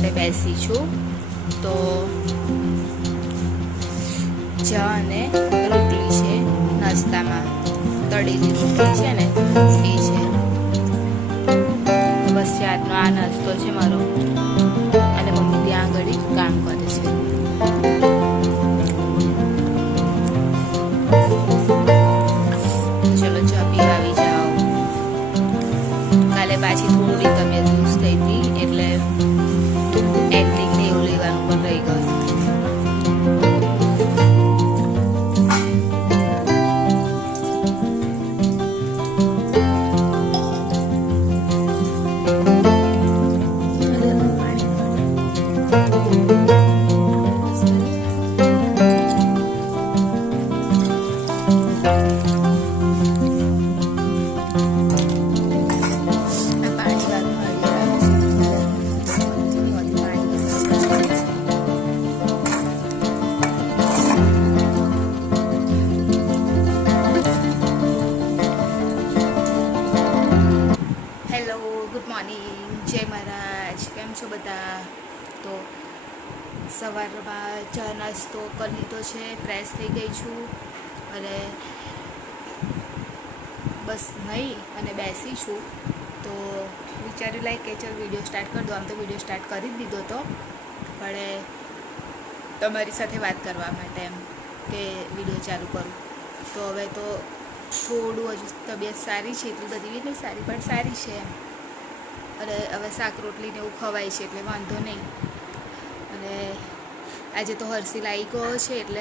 માટે બેસી છું. તો ચા અને રોટલી છે નાસ્તામાં, તળેલી રોટલી છે ને એ છે. બસ આજનો આ નાસ્તો છે મારો, અને મમ્મી ત્યાં આગળ કામ કરે છે. ચલો ચા પીવા આવી જાઓ. કાલે પાછી થોડી તબિયત લૂઝ થઈ હતી એટલે એક્ટિંગ ને એવું લેવાનું પણ રહી ગયું. જય મહારાજ, કેમ છો બધા? તો સવારમાં ચા નાસ્તો કરી લીધો છે, ફ્રેશ થઈ ગઈ છું અને બસ નહીં અને બેસી છું. તો વિચાર્યું લાઈક કે ચાલ વિડીયો સ્ટાર્ટ કરી દો. આમ તો વિડીયો સ્ટાર્ટ કરી જ દીધો હતો, પણ તમારી સાથે વાત કરવા માટે એમ કે વિડીયો ચાલુ કરું. તો હવે તો થોડું હજુ તબિયત સારી છે, એટલી બધી બી નહીં સારી પણ સારી છે એમ. અને હવે શાક રોટલીને એવું ખવાય છે એટલે વાંધો નહીં. અને આજે તો હર્ષિલ આવી ગયો છે એટલે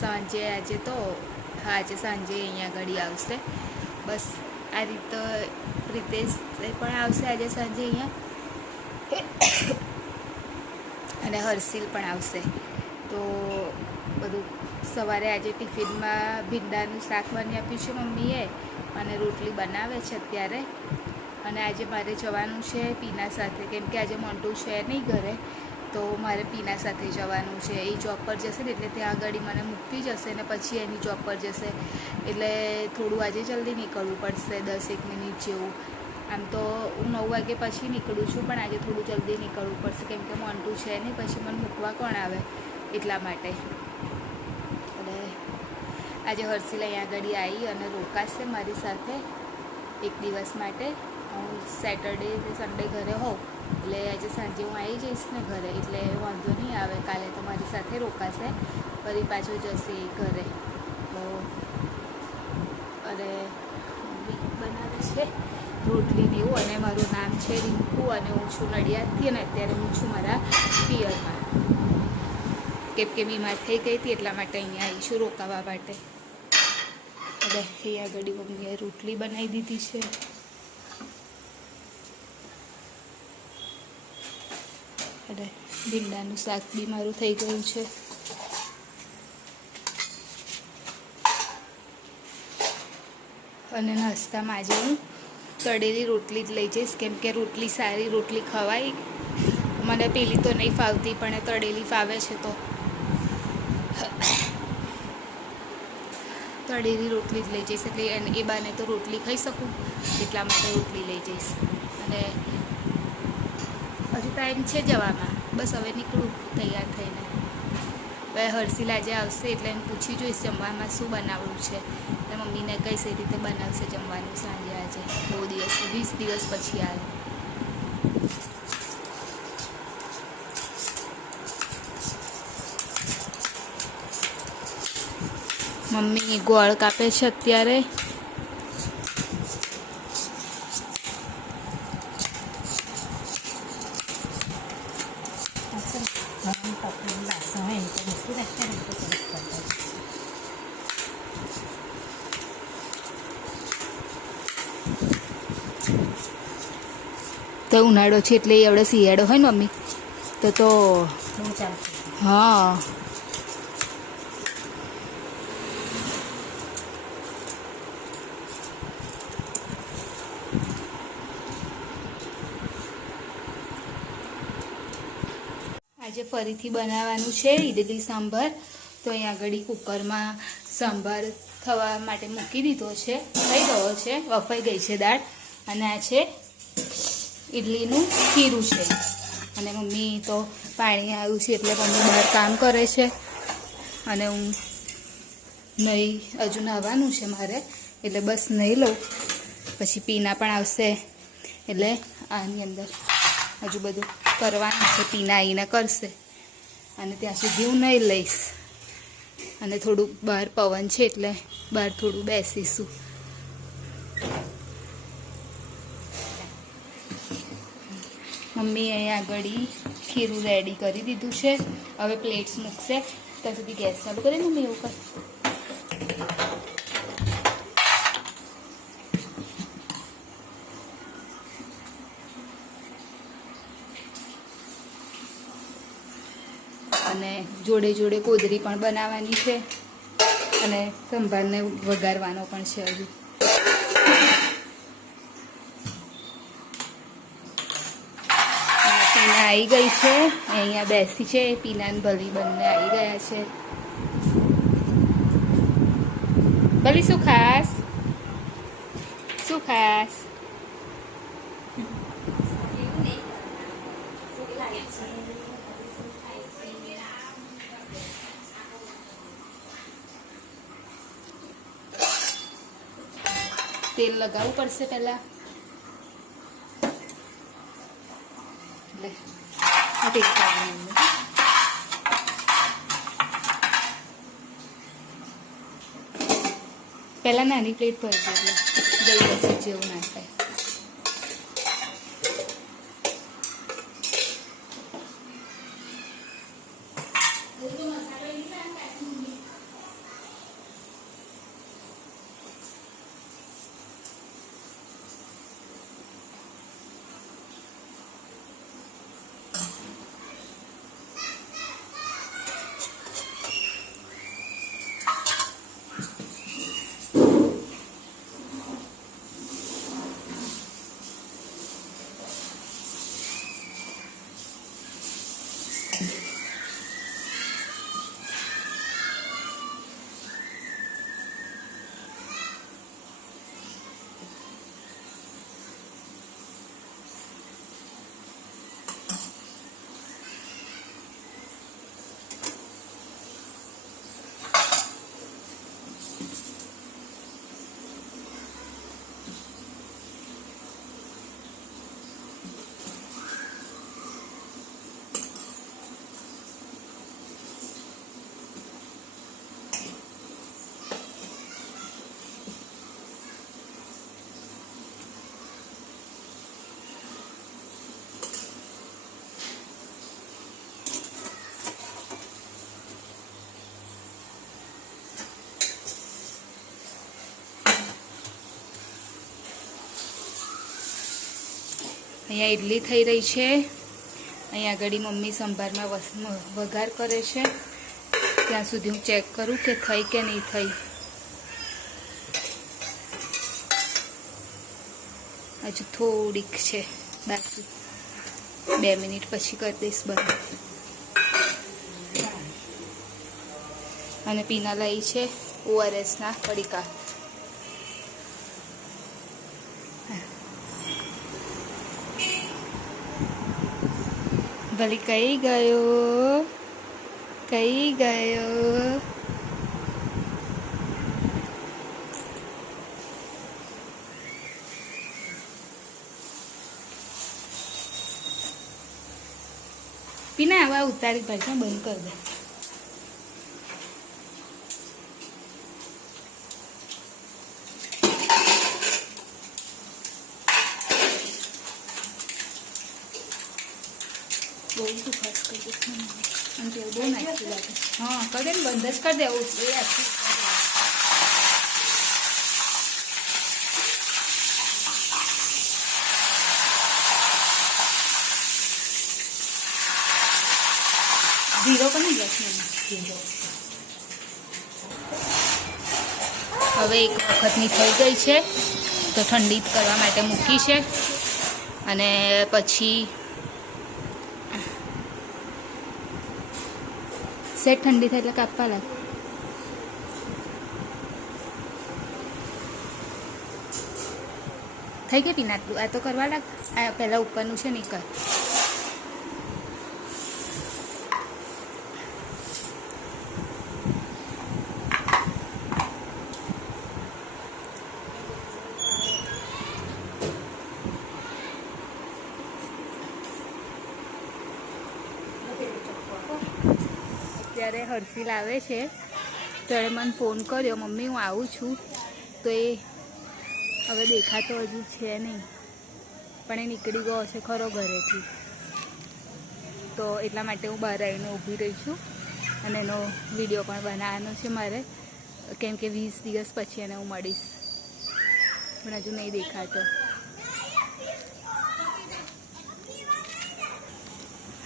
સાંજે આજે સાંજે અહીંયા આગળ આવશે. બસ આ રીતે પ્રિતેશ પણ આવશે આજે સાંજે અહીંયા, અને હર્ષિલ પણ આવશે. તો બધું સવારે આજે ટિફિનમાં ભીંડાનું શાક બની આપ્યું છે મમ્મીએ, અને રોટલી બનાવે છે અત્યારે. અને આજે મારે જવાનું છે પીના સાથે, કેમ કે આજે મોન્ટુ છે નહીં ઘરે, તો મારે પીના સાથે જવાનું છે. એ જોબ પર જશે ને એટલે ત્યાં આગળ મને મૂકતી જશે ને પછી એની જોબ પર જશે. એટલે થોડું આજે જલ્દી નીકળવું પડશે, 10-1 મિનિટ જેવું. આમ તો હું 9 વાગે પછી નીકળું છું, પણ આજે થોડું જલ્દી નીકળવું પડશે કેમ કે મોન્ટુ છે નહીં, પછી મને મૂકવા કોણ આવે એટલા માટે. અને આજે હર્ષિલ અહીંયા આગળ આવી અને રોકાશે મારી સાથે 1 દિવસ માટે. હું સેટરડે સન્ડે ઘરે હોઉં એટલે આજે સાંજે હું આવી જઈશ ને ઘરે, એટલે વાંધો નહીં આવે. કાલે તો મારી સાથે રોકાશે, ફરી પાછો જશે એ ઘરે. તો અને મમ્મી બનાવે છે રોટલી ને એવું. અને મારું નામ છે રિંકુ અને હું છું નડિયાદથી, અને અત્યારે હું છું મારા પિયરમાં, કેમ કે બીમાર થઈ ગઈ હતી એટલા માટે અહીંયા આવી છું રોકાવા માટે. હવે અહીંયા આગળ મમ્મીએ રોટલી બનાવી દીધી છે. અને ભીંડાનું શાક બી મારું થઈ ગયું છે. અને નાસ્તામાં આજે હું તળેલી રોટલી જ લઈ જઈશ, કેમ કે રોટલી સારી રોટલી ખવાય. મને પેલી તો નહીં ફાવતી, પણ તળેલી ફાવે છે, તો તળેલી રોટલી જ લઈ જઈશ. એટલે એ બાને તો રોટલી ખાઈ શકું એટલા માટે રોટલી લઈ જઈશ. અને હજુ ટાઈમ છે જવામાં, બસ હવે નીકળું તૈયાર થઈને. હવે હર્ષિલ આજે આવશે એટલે એને પૂછી જોઈશ જમવામાં શું બનાવવું છે, અને મમ્મીને કઈ રીતે બનાવશે જમવાનું સાંજે. આજે બહુ દિવસ 20 દિવસ પછી આવે. મમ્મી ગોળ કાપે છે અત્યારે. તો ઉનાળો છે એટલે એવડે શિયાળો હોય ને મમ્મી, તો હા. આજે ફરીથી બનાવવાનું છે ઇડલી સાંભાર. તો અહીંયા આગળ કુકરમાં સાંભાર થવા માટે મૂકી દીધો છે, થઈ ગયો છે, વફાઈ ગઈ છે દાળ. અને આ છે ઇડલીનું ખીરું છે. અને મમ્મી તો પાણી આવ્યું છે એટલે મમ્મી બહાર કામ કરે છે અને હું નહીં હજુ નહાવાનું છે મારે એટલે બસ નહીં લઉં પછી પીના પણ આવશે એટલે આની અંદર હજુ બધું કરવાનું છે પીના આવીને કરશે અને ત્યાં સુધી હું નહીં લઈશ અને થોડુંક બહાર પવન છે એટલે બહાર થોડું બેસીશું મમ્મી અહીંયા આગળ ખીરું રેડી કરી દીધું છે હવે પ્લેટ્સ મૂકશે ત્યાં સુધી ગેસ ચાલુ કરે મમ્મી એવું કર અને જોડે જોડે કોદરી પણ બનાવવાની છે અને સંભારને વઘારવાનો પણ છે હજુ પીના આવી ગઈ છે અહીંયા બેસી છે પીના ને ભલી બંને આવી ગયા છે ભલી શું ખાસ તેલ લગાવવું પડશે પહેલા લે આ તેલ કાઢવાનું પહેલા નાની પ્લેટ ભરી દે એટલે દહીં જેવું ના થાય અહીંયા ઇડલી થઈ રહી છે અહીંયા આગળ મમ્મી સંભારમાં વઘાર કરે છે ત્યાં સુધી હું ચેક કરું કે થઈ કે નહીં થઈ હજુ થોડીક છે બાકી 2 મિનિટ પછી કરી દઈશ બંધ અને પીના લઈ છે ORSના પડીકા ભલી કઈ ગયો પીના આવા ઉતારી પાડશે બંધ કરી દે બહુ તો ખાસ કરી દે અને તેલ બહુ નાખી લાગે હા કરી દે ને બંધ જ કરી દેવું એ આખી ધીરો પણ ગેસ હવે એક વખતની થઈ ગઈ છે તો ઠંડી કરવા માટે મૂકી છે અને પછી સેટ ઠંડી થાય એટલે કાપવા લાગે થઈ ગઈ પીના આ તો કરવા લાગ આ પહેલાં ઉપરનું છે નહીં કર ત્યારે હર્ષિલ આવે છે તો એણે મને ફોન કર્યો, મમ્મી હું આવું છું. તો એ હવે દેખાતો હજુ છે નહીં, પણ એ નીકળી ગયો છે ખરો ઘરેથી. તો એટલા માટે હું બહાર આવીને ઊભી રહી છું અને એનો વિડીયો પણ બનાવવાનો છે મારે, કેમ કે 20 દિવસ પછી એને હું મળીશ, પણ હજુ નહીં દેખાતો.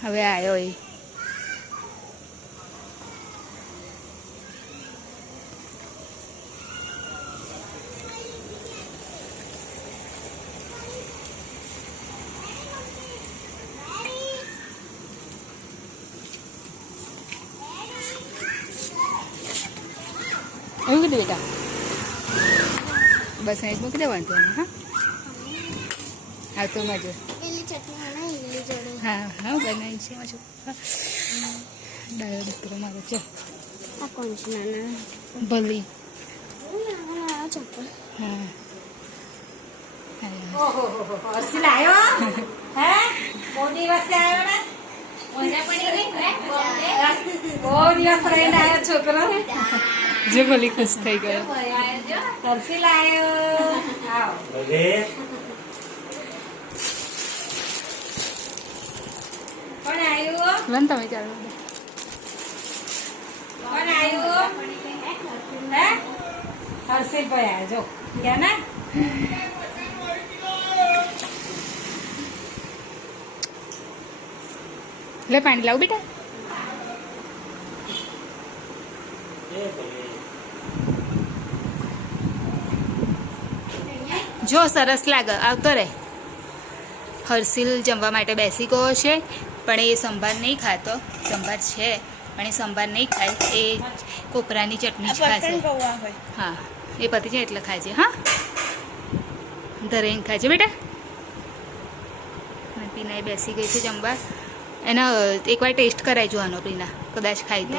હવે આવ્યો એ. એવું કીધું બેટા, બસ અહીં જ મૂકી દેવાનું તો. હા હા તો મજો. હા હા બનાવી છે મજો. ડાયો દીકરો મારો છે. ભલી. હા હર્ષિલ આવ્યો હે? બહુ દિવસે આવ્યો ને? બહુ દિવસ રહીને આવ્યો છોકરો ને. જે ભલી ખુશ થઈ ગયો. હર્ષિલ આવ્યો. આવો. કોણ આવ્યું? લન તમે ચાલો. કોણ આવ્યું? હે? હર્ષિલ ભાઈ આવ્યો જો. ગયા ને? લે પાણી લાવું બેટા. જો સરસ લાગે, આવતો રે. હર્ષિલ જમવા માટે બેસી ગયો છે, પણ એ સંભાર નહીં ખાતો. સંભાર છે પણ એ સંભાર નહીં ખાય, એ કોપરાની ચટણી જ ખાશે. હા એ પતી જાય એટલે ખાજે. હા ધરેને ખાજે બેટા. પીના બેસી ગઈ છે જમવા. એના એકવાર ટેસ્ટ કરાવી જોવાનો પીના, કદાચ ખાઈ તો.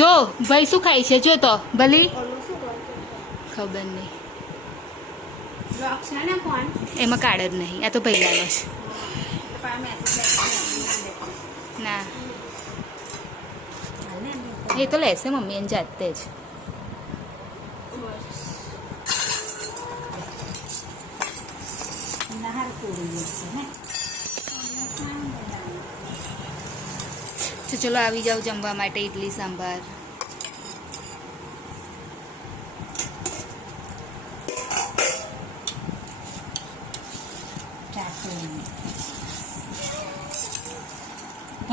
જો ભાઈ શું ખાય છે જો તો ભલી ખબર નહીં. એમાં કાર્ડ જ નહીં, આ તો ભૈયાનો છે. ના એ તો લેશે મમ્મી એને જાતે જ. તો ચલો આવી જાઓ જમવા માટે. ઇડલી સાંભાર.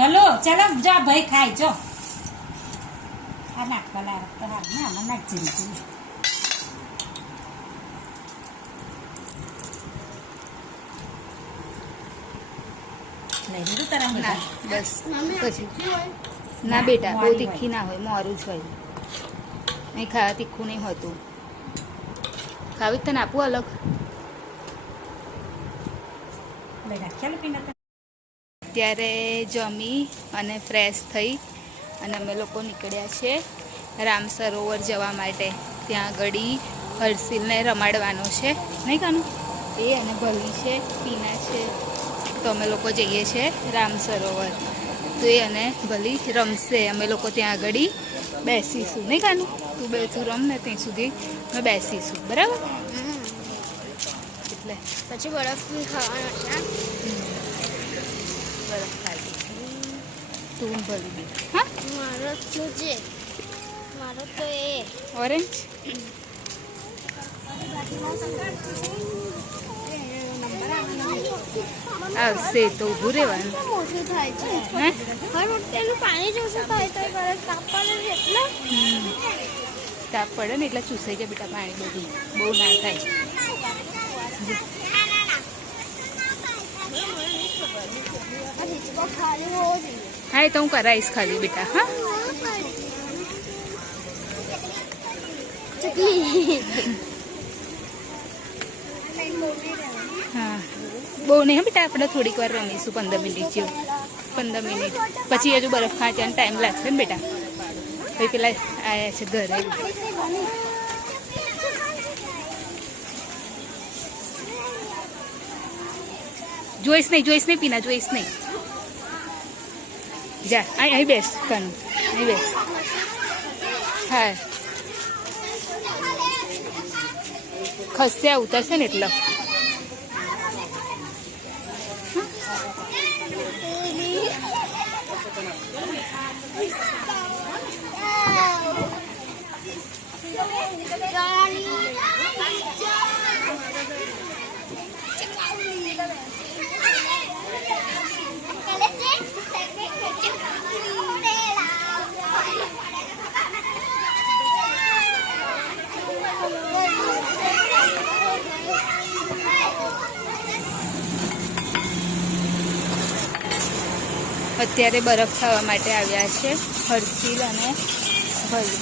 હલો ચાલો જા ભાઈ ખાઈ જો. આ નાખવા લાવ તો હાલ ના આમાં નાખજે. લઈ લીધું તારા ના બસ પછી. ના બેટા બહુ તીખી ના હોય, મોરું જ હોય. નહીં ખાવા તીખું નહીં હોતું. ખાવી જ તને આપું અલગ. ત્યારે જમી અને ફ્રેશ થઈ અને અમે લોકો નીકળ્યા છે રામ સરોવર જવા માટે. ત્યાં આગળ હર્ષિલને રમાડવાનો છે, નહીં કાનું? એ અને ભલી છે, પીના છે. તો અમે લોકો જઈએ છીએ રામ સરોવર. તો એ અને ભલી રમશે. અમે લોકો ત્યાં આગળ બેસીશું, નહીં કાનું? તું બે તું રમ ને ત્યાં સુધી અમે બેસીશું, બરાબર? એટલે પછી બરફ ખાવાનો છે. બરફ ખાલી તું ભલી બી. હા મારો જોજે, મારો તો એ ઓરેન્જ આવશે તો ઊભું રહેવાનું. ઓછું થાય છે. હે હર વખતે એનું પાણી જ ઓછું થાય તો બરફ કાપવાનું છે એટલે તાપ પડે ને એટલે ચૂસાઈ જાય બેટા પાણી. બધું બહુ ના થાય. ખાલી હોવો જોઈએ. હા એ તો હું કરાવીશ ખાલી બેટા. હા હા બહુ નહીં હા બેટા. આપણે થોડીક વાર રમીશું 15 મિનિટ જેવું. 15 મિનિટ પછી હજુ બરફ ખાંચવાનો ટાઈમ લાગશે ને બેટા. ભાઈ પેલા આવ્યા છે ઘરે. જોઈશ નહીં પીના, જોઈશ નહીં. જા અહીં બેસ કનું અહીં બેસ હા ખસ્યા ઉતરશે ને એટલે અત્યારે બરફ ખાવા માટે આવ્યા છે હર્ષિલ અને ભાઈ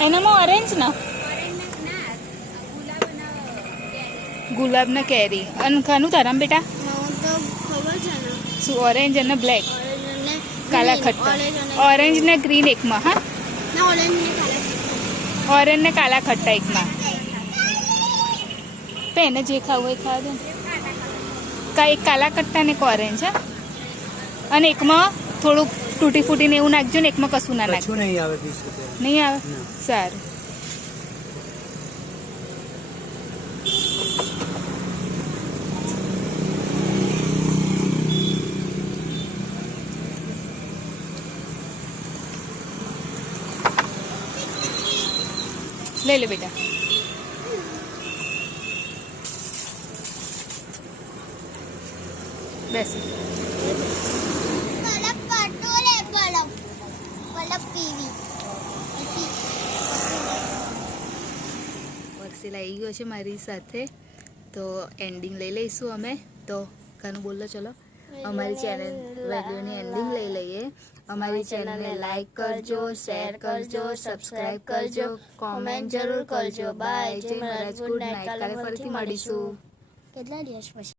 એનામાં ઓરેન્જ ને ગુલાબ ને કેરી અને ખાનું તારામ બેટા તો ખબર છે ને શું ઓરેન્જ અને બ્લેક ઓરેન્જ અને કાલા green. ખટ્ટા ઓરેન્જ ને ગ્રીન એકમાં હા ના ઓરેન્જ ને કાલા ઓરેન્જ ને કાલા ખટ્ટા એકમાં તો એને જે ખાવું એ ખાવા દે ને એક કાલા ખટ્ટા ને એક ઓરેન્જ હા અને એકમાં થોડુંક તૂટી ફૂટીને એવું નાખજો ને એકમાં કશું ના નાખજો નહીં આવે 20 રૂપિયા નહીં આવે સારું લઈ લે બેટા બેસ બરફ કાઢો લે બરફ બરફ પીવી પછી વક્સિલ આવી ગયો છે મારી સાથે તો એન્ડિંગ લઈ લઈશું અમે તો કાનું બોલો ચલો અમારી ચેનલ વિડીયોની એન્ડિંગ લઈ લઈએ અમારી ચેનલને લાઈક કરજો શેર કરજો સબસ્ક્રાઇબ કરજો કોમેન્ટ જરૂર કરજો બાય જય મહારાજ ગુડ નાઇટ કાલે ફરીથી મળીશું કેટલા દિવસ પછી